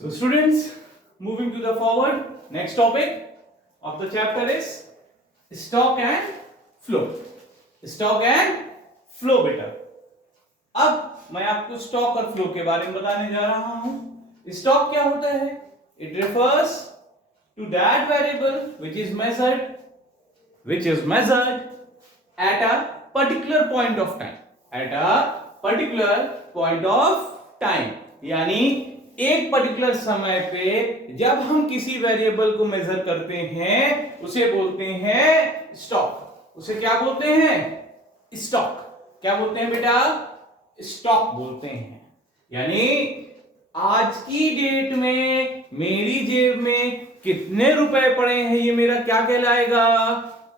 So students, moving to the forward, next topic of the chapter is stock and flow. Stock and flow बेटा. अब मैं आपको stock और flow के बारे में बताने जा रहा हूं. स्टॉक क्या होता है? It refers to that variable which is measured at a particular point of time. At a particular point of time. यानी एक पर्टिकुलर समय पे जब हम किसी वेरिएबल को मेजर करते हैं उसे बोलते हैं स्टॉक. उसे क्या बोलते हैं? स्टॉक. क्या बोलते हैं बेटा? स्टॉक बोलते हैं. यानी आज की डेट में मेरी जेब में कितने रुपए पड़े हैं ये मेरा क्या कहलाएगा?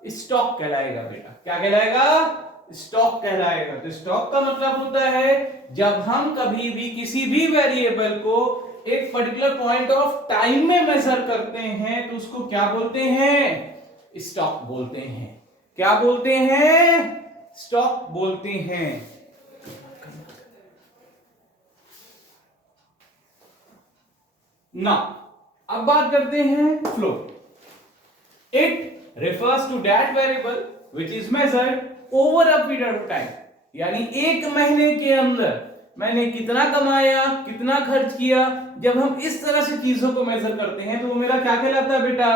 स्टॉक कहलाएगा बेटा. क्या कहलाएगा? स्टॉक कहलाएगा. तो स्टॉक का मतलब होता है जब हम कभी भी किसी भी वेरिएबल को एक पर्टिकुलर पॉइंट ऑफ टाइम में मेजर करते हैं तो उसको क्या बोलते हैं? स्टॉक बोलते हैं. क्या बोलते हैं? स्टॉक बोलते हैं. ना अब बात करते हैं flow. It refers to that variable which is measured over a period of time. यानी एक महीने के अंदर मैंने कितना कमाया, कितना खर्च किया. जब हम इस तरह से चीजों को मेजर करते हैं तो वो मेरा क्या कहलाता है बेटा?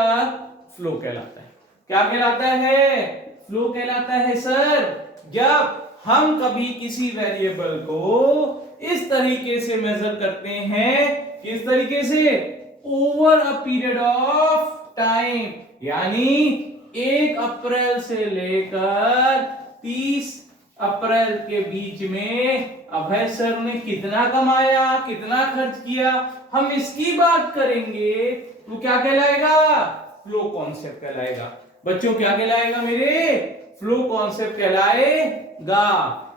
फ्लो कहलाता है. क्या कहलाता है? फ्लो कहलाता है सर. जब हम कभी किसी वेरिएबल को इस तरीके से मेजर करते हैं, किस तरीके से? Over a period of time. यानी 1 अप्रैल से लेकर 30 अप्रैल के बीच में अभय सर ने कितना कमाया, कितना खर्च किया, हम इसकी बात करेंगे तो क्या कहलाएगा? फ्लो कॉन्सेप्ट कहलाएगा. बच्चों क्या कहलाएगा मेरे? फ्लो कॉन्सेप्ट कहलाएगा.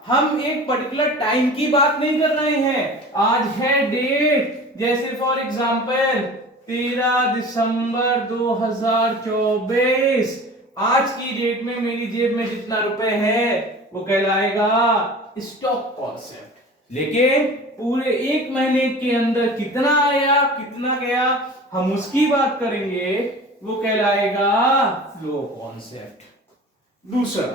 हम एक पर्टिकुलर टाइम की बात नहीं कर रहे हैं. आज है डेट, जैसे फॉर एग्जांपल 13 दिसंबर 2024. आज की डेट में मेरी जेब में जितना रुपए है वो कहलाएगा स्टॉक कॉन्सेप्ट. लेकिन पूरे एक महीने के अंदर कितना आया, कितना गया, हम उसकी बात करेंगे, वो कहलाएगा फ्लो कॉन्सेप्ट. दूसरा,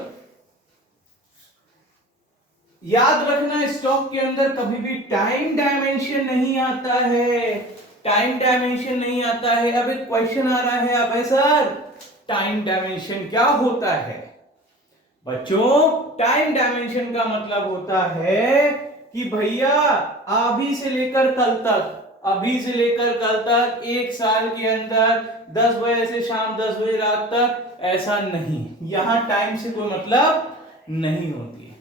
याद रखना स्टॉक के अंदर कभी भी टाइम डायमेंशन नहीं आता है. टाइम डायमेंशन नहीं आता है. अब एक क्वेश्चन आ रहा है, अब सर टाइम डायमेंशन क्या होता है? बच्चों टाइम डायमेंशन का मतलब होता है कि भैया अभी से लेकर कल तक, अभी से लेकर कल तक, एक साल के अंदर 10 बजे से शाम 10 बजे रात तक, ऐसा नहीं. यहां टाइम से कोई मतलब नहीं होती है.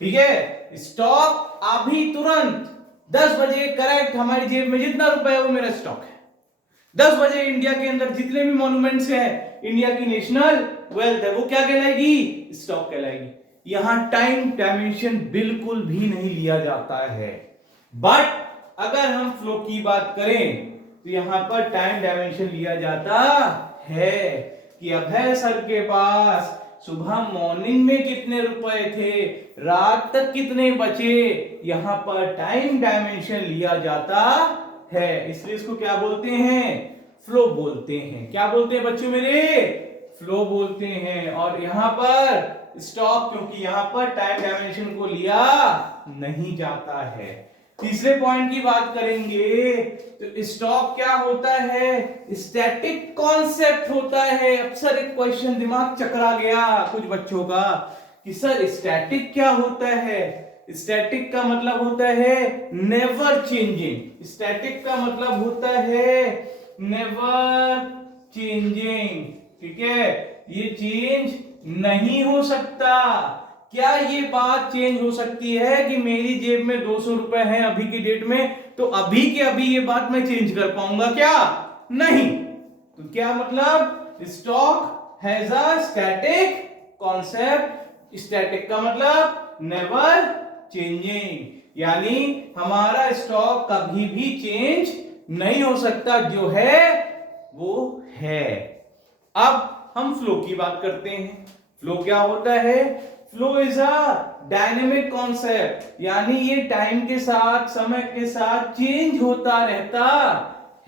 ठीक है? स्टॉक अभी तुरंत 10 बजे करेक्ट हमारी जेब में जितना रुपए है वो मेरा स्टॉक है. 10 बजे इंडिया के अंदर जितने भी मॉन्यूमेंट्स हैं, इंडिया की नेशनल वेल्थ है, वो क्या कहलाएगी? स्टॉक कहलाएगी. यहां टाइम डायमेंशन बिल्कुल भी नहीं लिया जाता है. बट अगर हम फ्लो की बात करें तो यहां पर टाइम डायमेंशन लिया जाता है कि अभय सर के पास सुबह मॉर्निंग में कितने रुपए थे, रात तक कितने बचे. यहां पर टाइम डायमेंशन लिया जाता है. इसलिए इसको क्या बोलते हैं? फ्लो बोलते हैं. क्या बोलते हैं बच्चों मेरे? फ्लो बोलते हैं. और यहां पर स्टॉक, क्योंकि यहां पर टाइम डायमेंशन को लिया नहीं जाता है. तीसरे पॉइंट की बात करेंगे तो स्टॉक क्या होता है? स्टैटिक कॉन्सेप्ट होता है. अब सर एक क्वेश्चन दिमाग चकरा गया कुछ बच्चों का कि सर स्टैटिक क्या होता है? स्टैटिक का मतलब होता है नेवर चेंजिंग. स्टैटिक का मतलब होता है नेवर चेंजिंग. ठीक है? ये चेंज नहीं हो सकता. क्या ये बात चेंज हो सकती है कि मेरी जेब में 200 रुपए हैं अभी की डेट में, तो अभी के अभी ये बात मैं चेंज कर पाऊंगा क्या? नहीं. तो क्या मतलब? Stock has a static concept. Static का मतलब नेवर चेंजिंग. यानी हमारा स्टॉक कभी भी चेंज नहीं हो सकता. जो है वो है. अब हम फ्लो की बात करते हैं. फ्लो क्या होता है? Flow is a dynamic concept, यानी ये टाइम के साथ, समय के साथ चेंज होता रहता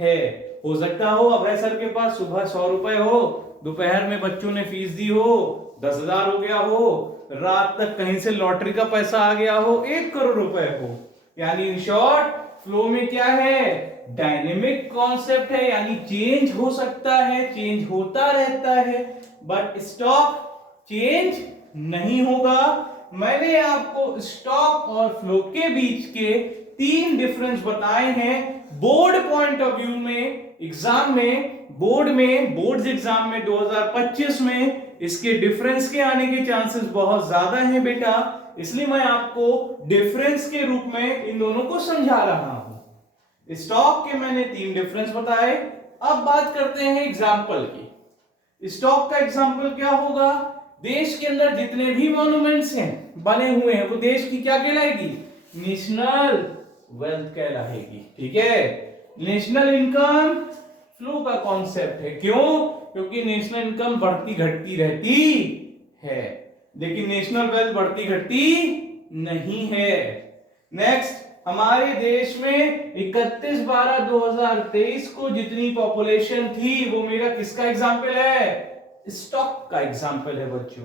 है। हो सकता हो अभय सर के पास सुबह 100 रुपए हो, दोपहर में बच्चों ने फीस दी हो, 10,000 हो गया हो, रात तक कहीं से लॉटरी का पैसा आ गया हो, 1 करोड़ रुपए हो। यानी इन शॉर्ट फ्लो में क्या है, डायनेमिक कॉन्सेप्ट है, यानी चेंज हो सकता है, चेंज होता रहता है, बट स्टॉक चेंज नहीं होगा। मैंने आपको स्टॉक और फ्लो के बीच के 3 डिफरेंस बताए हैं। बोर्ड पॉइंट ऑफ व्यू में, एग्जाम में, बोर्ड्स एग्जाम में 2025 में इसके डिफरेंस के आने के चांसेस बहुत ज्यादा हैं बेटा, इसलिए मैं आपको डिफरेंस के रूप में इन दोनों को समझा रहा हूं। स्टॉक के मैंने 3 डिफरेंस बताए। अब बात करते हैं एग्जाम्पल की। स्टॉक का एग्जाम्पल क्या होगा, देश के अंदर जितने भी मॉन्यूमेंट्स हैं, बने हुए हैं, वो देश की क्या कहलाएगी, नेशनल वेल्थ कहलाएगी। ठीक है, नेशनल इनकम फ्लो का कॉन्सेप्ट है। क्यों, क्योंकि नेशनल इनकम बढ़ती घटती रहती है, लेकिन नेशनल वेल्थ बढ़ती घटती नहीं है। नेक्स्ट, हमारे देश में 31/12/2023 को जितनी पॉपुलेशन थी, वो मेरा किसका एग्जाम्पल है, स्टॉक का एग्जाम्पल है बच्चों।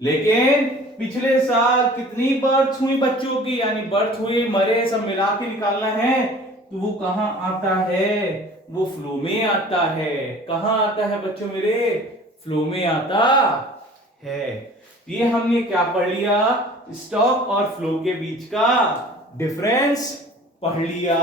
लेकिन पिछले साल कितनी बर्थ हुई बच्चों की, यानी बर्थ हुए मरे सब मिला के निकालना है, तो वो कहां आता है, वो फ्लो में आता है। कहां आता है बच्चों मेरे, फ्लो में आता है। ये हमने क्या पढ़ लिया, स्टॉक और फ्लो के बीच का डिफरेंस पढ़ लिया।